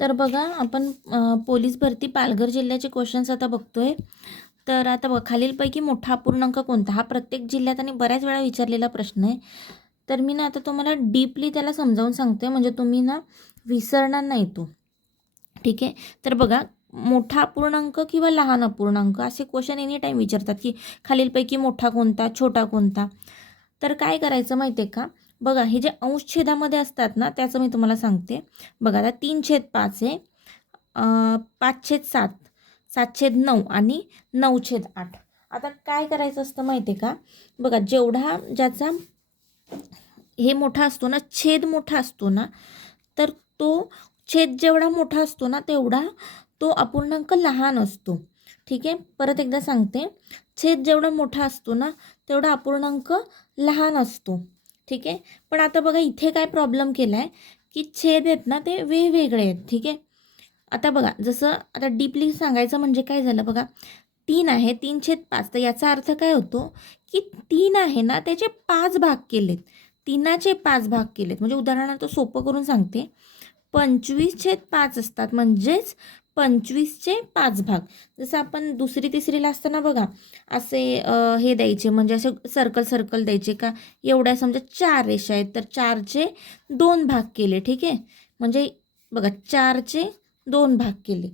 तर बघा आपण पोलीस भरती पालघर जिल्ह्याचे क्वेश्चन्स आता बघतोय. तर आता बघा खालीलपैकी मोठा अपूर्णांक कोणता? हा प्रत्येक जिल्ह्यात आणि बऱ्याच वेळा विचारलेला प्रश्न आहे. तर मी ना आता तुम्हाला डीपली त्याला समजावून सांगते, म्हणजे तुम्ही ना विसरणार नाही तो. ठीक आहे. तर बघा, मोठा अपूर्णांक किंवा लहान अपूर्णांक असे क्वेश्चन एनी टाईम विचारतात की खालीलपैकी मोठा कोणता, छोटा कोणता. तर काय करायचं माहिती आहे का? बघा, हे जे अंशछेदामध्ये असतात ना त्याचं मी तुम्हाला सांगते. बघा आता 3/5 आहे, 5/7, 7/9 आणि 9/8. आता काय करायचं असतं माहिती आहे का? बघा, जेवढा ज्याचा हे मोठा असतो ना, छेद मोठा असतो ना, तर तो छेद जेवढा मोठा असतो ना तेवढा तो अपूर्णांक लहान असतो. ठीक आहे. परत एकदा सांगते, छेद जेवढा मोठा असतो ना तेवढा अपूर्णांक लहान असतो. ठीक आहे. पण आता बघा इथे काय प्रॉब्लेम केला आहे की छेद आहेत ना ते वेगवेगळे आहेत. ठीक आहे. आता बघा, जसं आता डीपली सांगायचं म्हणजे काय झालं बघा, 3 आहे, 3/5. तर याचा अर्थ काय होतो की 3 आहे ना त्याचे 5 भाग केलेत, 3चे 5 भाग केलेत. म्हणजे उदाहरणार्थ सोपं करून सांगते, 25/5 असतात, म्हणजेच 25चे 5 भाग. जसं आपण दुसरी तिसरीला असताना बघा असे हे द्यायचे, म्हणजे असे सर्कल सर्कल द्यायचे का, एवढ्या समजा 4 रेषा आहेत तर 4चे 2 भाग केले. ठीक आहे. म्हणजे बघा 4चे 2 भाग केले.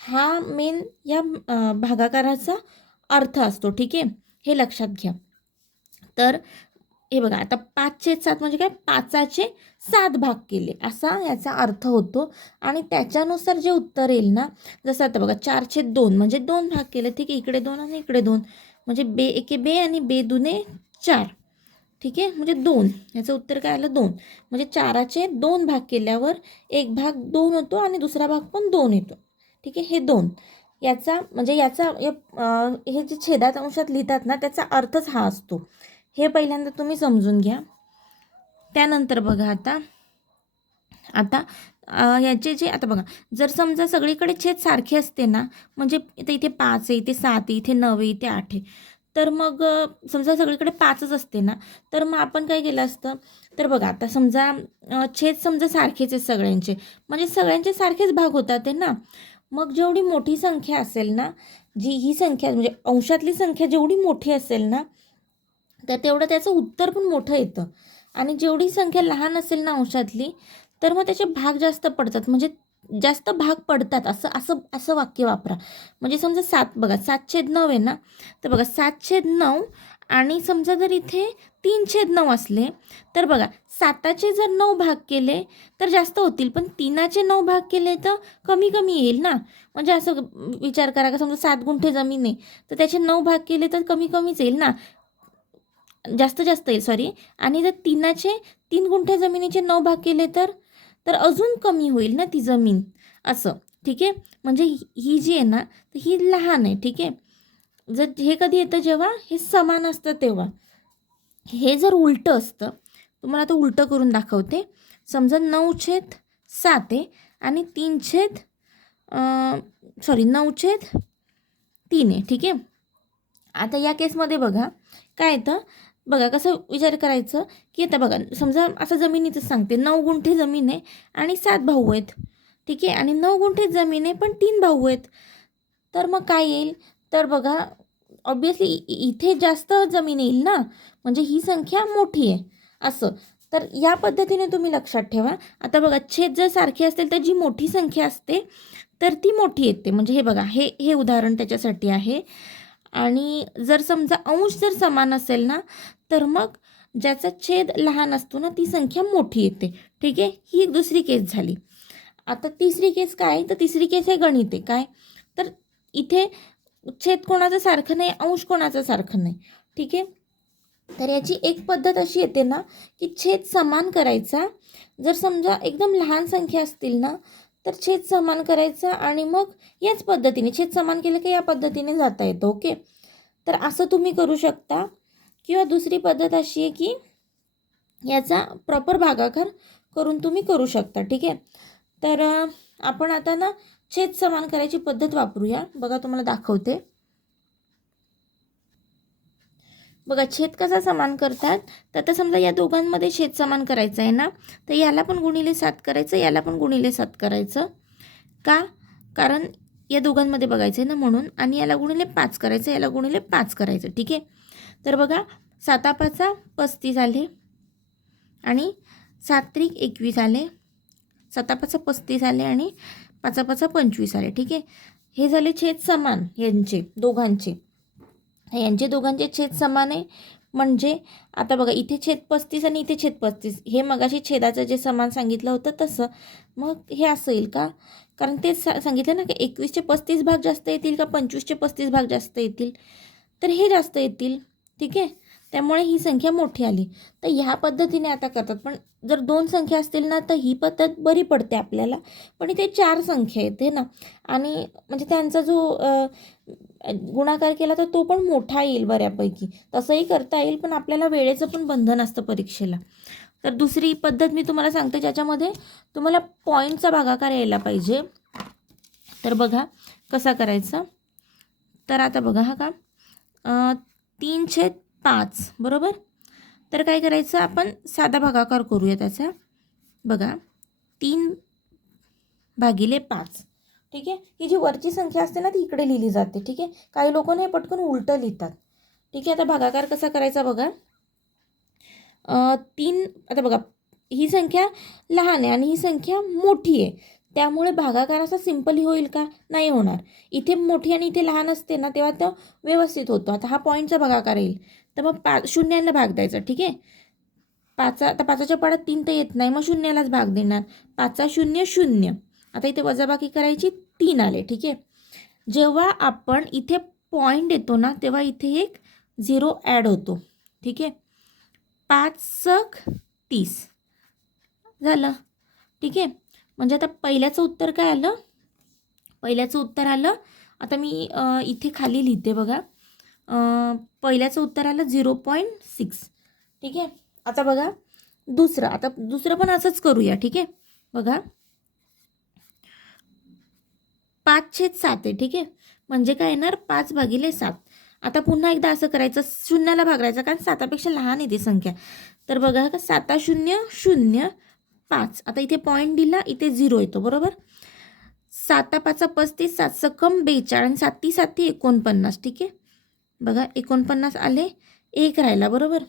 हा मेन या भागाकाराचा अर्थ असतो. ठीक आहे. हे लक्षात घ्या. तर हे बघा, आता 5/7 म्हणजे काय, 5चे 7 भाग केले असा याचा अर्थ होतो. आणि त्याच्यानुसार जे उत्तर येईल ना, जसं आता बघा 4/2 म्हणजे 2 भाग केले. ठीक आहे. इकडे 2 आणि इकडे 2, म्हणजे बे एके बे आणि बे दुने 4. ठीक आहे. म्हणजे 2, याचं उत्तर काय आलं 2. म्हणजे 4चे 2 भाग केल्यावर एक भाग 2 होतो आणि दुसरा भाग पण 2 येतो. ठीक आहे. हे 2 याचा म्हणजे याचा हे जे छेदात अंशात लिहितात ना त्याचा अर्थच हा असतो. हे पहिल्यांदा तुम्ही समजून घ्या. त्यानंतर बघा आता आता याचे जे आता बघा, जर समजा सगळीकडे छेद सारखे असते ना, म्हणजे इथे 5 आहे, इथे 7 आहे, इथे 9 आहे, इथे 8 आहे, तर मग समजा सगळीकडे 5च असते ना, तर मग आपण काय केलं असतं, तर बघा आता समजा छेद समजा सारखेच आहेत सगळ्यांचे, म्हणजे सगळ्यांचे सारखेच भाग होतात आहे ना. मग जेवढी मोठी संख्या असेल ना, जी ही संख्या म्हणजे अंशातली संख्या जेवढी मोठी असेल ना, तर तेवढं त्याचं उत्तर पण मोठं येतं. आणि जेवढी संख्या लहान असेल ना अंशातली, तर मग त्याचे भाग जास्त पडतात, म्हणजे जास्त भाग पडतात, असं असं असं वाक्य वापरा. म्हणजे समजा 7 बघा, 7/9 आहे ना, तर बघा 7/9 आणि समजा जर इथे 3/9 असले, तर बघा 7चे जर 9 भाग केले तर जास्त होतील, पण 3चे 9 भाग केले तर कमी कमी येईल ना. म्हणजे असं विचार करा का, समजा 7 गुंठे जमीन आहे तर त्याचे 9 भाग केले तर कमी कमीच येईल ना, जास्त जास्त येईल, सॉरी. आणि जर 3 गुंठे जमिनीचे 9 भाग केले तर तर अजून कमी होईल ना ती जमीन, असं. ठीक आहे. म्हणजे ही जी आहे ना, तर ही लहान आहे. ठीक आहे. जर हे कधी येतं, जेव्हा हे समान असतं तेव्हा. हे जर उलटं असतं, तुम्हाला आता उलटं करून दाखवते. समजा 9/7 आहे आणि 9/3 आहे. ठीक आहे. आता या केसमध्ये बघा काय येतं, बघा कसं विचार करायचं की आता बघा समजा असं जमिनीचं सांगते, 9 गुंठे जमीन आहे आणि 7 भाऊ आहेत. ठीक आहे. आणि 9 गुंठे जमीन आहे पण 3 भाऊ आहेत, तर मग काय येईल, तर बघा ऑब्विसली इथे जास्त जमीन येईल ना, म्हणजे ही संख्या मोठी आहे असं. तर या पद्धतीने तुम्ही लक्षात ठेवा. आता बघा, छेद जर सारखे असतील तर जी मोठी संख्या असते तर ती मोठी येते. म्हणजे हे बघा, हे हे उदाहरण त्याच्यासाठी आहे. आणि जर समजा अंश जर समान असेल ना, तर मग ज्याचा छेद लहान असतो ना ती संख्या मोठी येते. ठीक आहे. ही एक दुसरी केस झाली. आता तिसरी केस काय, तर तिसरी केस आहे गणित आहे. काय, तर इथे छेद कोणाचं सारखं नाही, अंश कोणाचं सारखं नाही. ठीक आहे. तर याची एक पद्धत अशी येते ना की छेद समान करायचा. जर समजा एकदम लहान संख्या असतील ना, तर छेद समान करायचा आणि मग याच पद्धतीने छेद समान केलं की या पद्धतीने जाता येतं. ओके. तर असं तुम्ही करू शकता. किंवा दुसरी पद्धत अशी आहे की याचा प्रॉपर भागाकार करून तुम्ही करू शकता. ठीक आहे. तर आपण आता ना छेद समान करायची पद्धत वापरूया. बघा तुम्हाला दाखवते. बघा छेद कसा समान करतात, तर आता समजा या दोघांमध्ये छेद समान करायचा आहे ना, तर याला पण गुणिले 7 करायचं, याला पण गुणिले 7 करायचं. का? कारण या दोघांमध्ये बघायचं आहे ना म्हणून, आणि याला गुणिले 5 करायचं, याला गुणिले 5 करायचं. ठीक आहे. तर बघा 7 5 35 आले आणि 7 त्रिक 21 आले, 7 5 35 आले आणि 5 5 25 आले. ठीक आहे. हे झाले छेद समान यांचे दोघांचे. यांचे दोघांचे छेद समान आहे म्हणजे आता बघा इथे छेद 35 आणि इथे छेद 35, हे मगाशी छेदाचं जे समान सांगितलं होतं तसं. मग हे असं येईल का? कारण ते सांगितलं ना की 21चे 35 भाग जास्त येतील का 25चे 35 भाग जास्त येतील, तर हे जास्त येतील. ठीक आहे. त्यामुळे ही संख्या मोठी आली. तर ह्या पद्धतीने आता करतात. पण जर 2 संख्या असतील ना तर ही पद्धत बरी पडते आपल्याला. पण इथे 4 संख्या येते ना, आणि म्हणजे त्यांचा जो गुणाकार केला तर तो पण मोठा येईल बऱ्यापैकी. तसंही करता येईल, पण आपल्याला वेळेचं पण बंधन असतं परीक्षेला. तर दुसरी पद्धत मी तुम्हाला सांगते ज्याच्यामध्ये तुम्हाला पॉईंटचा भागाकार यायला पाहिजे. तर बघा कसा करायचा. तर आता बघा हा का 3/5 बरोबर. तर काय करायचं आपण साधा भागाकार करूया त्याचा. बघा 3/5. ठीक आहे. ही जी वरची संख्या असते ना ती इकडे लिहिली जाते. ठीक आहे. काही लोक नाही पटकन उलटं लिहितात. ठीक आहे. आता भागाकार कसा करायचा बघा. 3 आता बघा ही संख्या लहान आहे आणि ही संख्या मोठी आहे, त्यामुळे भागाकार असा सिम्पली होईल का? नाही होणार. इथे मोठी आणि इथे लहान असते ना तेव्हा तो व्यवस्थित होतो. आता हा पॉईंटचा भागाकार येईल तर मग शून्याला भाग द्यायचा. ठीक आहे. आता 5च्या पाड्यात 3 तर येत नाही, मग शून्यालाच भाग देणार. 5 0 0. आता इथे वजाबाकी करायची, 3 आले. ठीक आहे. जेव्हा आपण इथे पॉईंट येतो ना तेव्हा इथे एक 0 ॲड होतो. ठीक आहे. 5 30 झालं. ठीक आहे. म्हणजे आता पहिल्याचं उत्तर काय आलं? पहिल्याचं उत्तर आलं, आता मी इथे खाली लिहिते बघा. पहिल्याचं उत्तर आलं 0.6. ठीक आहे. आता बघा दुसरं पण असंच करूया. ठीक आहे. बघा 5/7 आहे. ठीक आहे. म्हणजे काय येणार 5/7. आता पुन्हा एकदा असं करायचं, शून्याला भागायचं कारण 7पेक्षा लहान आहे ती संख्या. तर बघा का 7 0 0 5. आता इथे पॉईंट दिला, इथे 0 येतो बरोबर. 7 5 35, 7 सकम 42 आणि 7 7 49. ठीक आहे. बघा 49 आले, 1 राहिला बरोबर.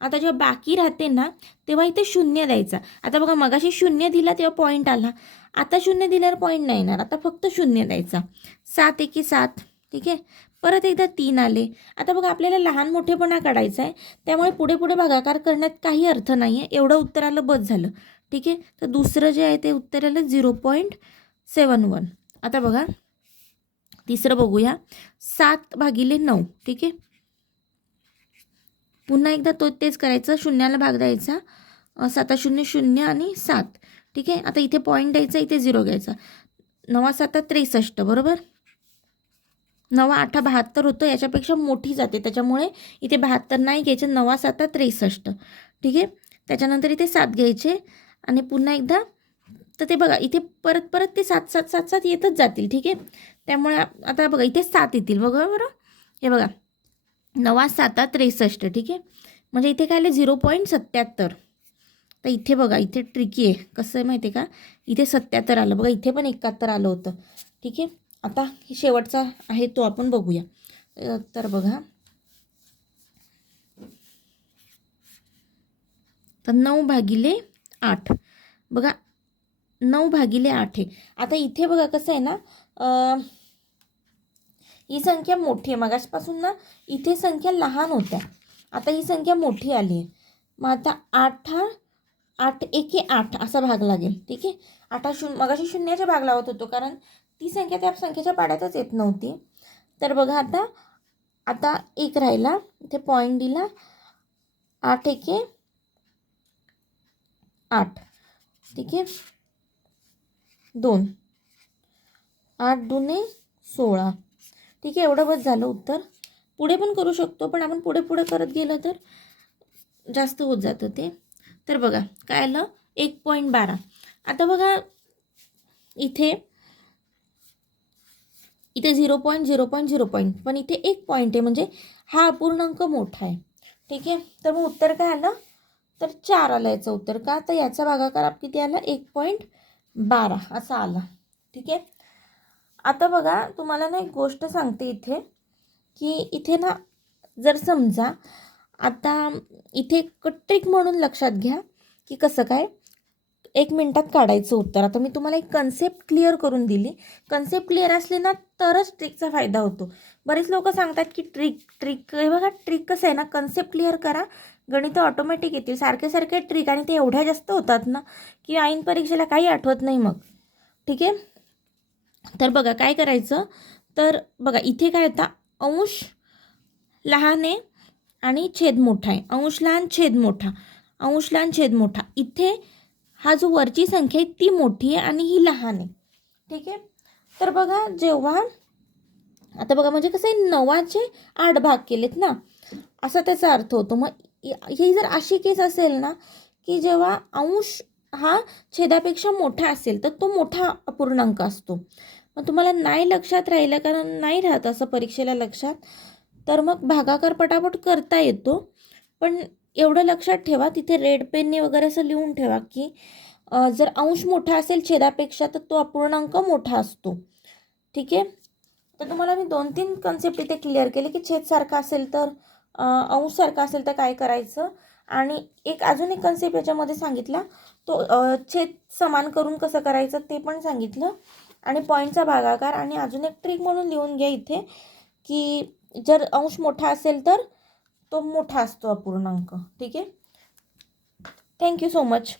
आता जेव्हा बाकी राहते ना तेव्हा इथे 0 द्यायचा. आता बघा मगाशी 0 दिला तेव्हा पॉईंट आला, आता 0 दिल्यावर पॉईंट नाही येणार, आता फक्त 0 द्यायचा. 7 1 7. ठीक आहे. परत एकदा 3 आले. आता बघा आपल्याला लहान मोठेपणा काढायचा आहे, त्यामुळे पुढे पुढे भागाकार करण्यात काही अर्थ नाही आहे. एवढं उत्तर आलं बस झालं. ठीक आहे. तर दुसरं जे आहे ते उत्तर आलं 0.71. आता बघा तिसरं बघूया. 7/9. ठीक आहे. पुन्हा एकदा तेच करायचं, शून्याला भाग द्यायचा. 7 0 0 आणि 7. ठीक आहे. आता इथे पॉईंट द्यायचा, इथे 0 घ्यायचा. 9 7 63 बरोबर. 9 8 72 होतं, याच्यापेक्षा मोठी जाते त्याच्यामुळे इथे 72 नाही घ्यायचे. 9 7 63. ठीक आहे. त्याच्यानंतर इथे 7 घ्यायचे आणि पुन्हा एकदा तर ते बघा इथे परत परत ते 7 7 7 7 येतच जातील. ठीक आहे. त्यामुळे आता बघा इथे 7 येतील बघा बरं. हे बघा 9 7 63. ठीक आहे. म्हणजे इथे काय आलं 0.77. तर इथे बघा इथे ट्रिकी आहे. कसं आहे माहिती आहे का, इथे 77 आलं बघा, इथे पण 71 आलं होतं. ठीक आहे. आता शेवटचा आहे तो आपण बघूया. तर बघा तर 9/8. बघा 9/8 आहे. आता इथे बघा कसं आहे ना, ही संख्या मोठी आहे. मगासपासून ना इथे संख्या लहान होत्या, आता ही संख्या मोठी आली आहे. मग आता 8 1 8 असा भाग लागेल. ठीक आहे. 8 मगाशी शून्याच्या भाग लावत होतो कारण ती संख्या त्या संख्येच्या पाड्यातच येत नव्हती. तर बघा आता 1 राहिला, इथे पॉईंट दिला. 8 1 8. ठीक आहे. 2 8 2 16. ठीक आहे. एवढं बस झालं उत्तर. पुढे पण करू शकतो, पण आपण पुढे पुढे करत गेलं तर जास्त होत जातं ते. तर बघा काय आलं 1.12. आता बघा इथे 0.0. पण इथे 1 पॉईंट आहे म्हणजे हा अपूर्णांक मोठा आहे. ठीक आहे. तर मग उत्तर काय आलं तर 4 आलं याचं उत्तर. का तर याचा भागाकार किती आला 1.12 असा आला. ठीक आहे. आता बघा, तुम्हाला ना एक गोष्ट सांगते इथे, की इथे ना जर समजा आता इथे एक ट्रिक म्हणून लक्षात घ्या, की कसं काय 1 मिनिटात काढायचं उत्तर. आता मी तुम्हाला एक कन्सेप्ट क्लिअर करून दिली. कन्सेप्ट क्लिअर असले ना तरच ट्रिकचा फायदा होतो. बरेच लोक सांगतात की ट्रिक हे बघा, ट्रिक कसं आहे ना, कन्सेप्ट क्लिअर करा, गणित ऑटोमॅटिक येतील. सारखे सारखे ट्रिक आणि ते एवढ्या जास्त होतात ना की ऐन परीक्षेला काही आठवत नाही मग. ठीक आहे, तर बघा काय करायचं. तर बघा इथे काय होता, अंश लहान आहे आणि छेद मोठा आहे. अंश लहान छेद मोठा, अंश लहान छेद मोठा. इथे हा जो वरची संख्या आहे ती मोठी आहे आणि ही लहान आहे. ठीक आहे, तर बघा जेव्हा आता बघा म्हणजे कसं आहे, 9चे 8 भाग केलेत ना, असा त्याचा अर्थ होतो. मग ही जर अशी केस असेल ना की जेव्हा अंश हा छेदापेक्षा मोठा असेल तर तो मोठा अपूर्णांक असतो. मग तुम्हाला नाही लक्षात राहिलं, कारण नाही राहत असं परीक्षेला लक्षात, तर मग भागाकार पटापट करता येतो. पण एवढं लक्षात ठेवा, तिथे रेड पेनने वगैरे असं लिहून ठेवा की जर अंश मोठा असेल छेदापेक्षा तर तो अपूर्णांक मोठा असतो. ठीक आहे, तर तुम्हाला मी 2-3 कन्सेप्ट इथे क्लिअर केले की छेद सारखा असेल तर अंश सारखा असेल तर काय करायचं. आणि अजून एक कन्सेप्ट याच्यामध्ये सांगितला, तो छेद समान करून कसं करायचं ते पण सांगितलं. आणि पॉईंटचा भागाकार. आणि अजून एक ट्रिक म्हणून लिहून घ्या इथे, की जर अंश मोठा असेल तर तो मोठा असतो अपूर्णांक. ठीक आहे, थँक्यू सो मच.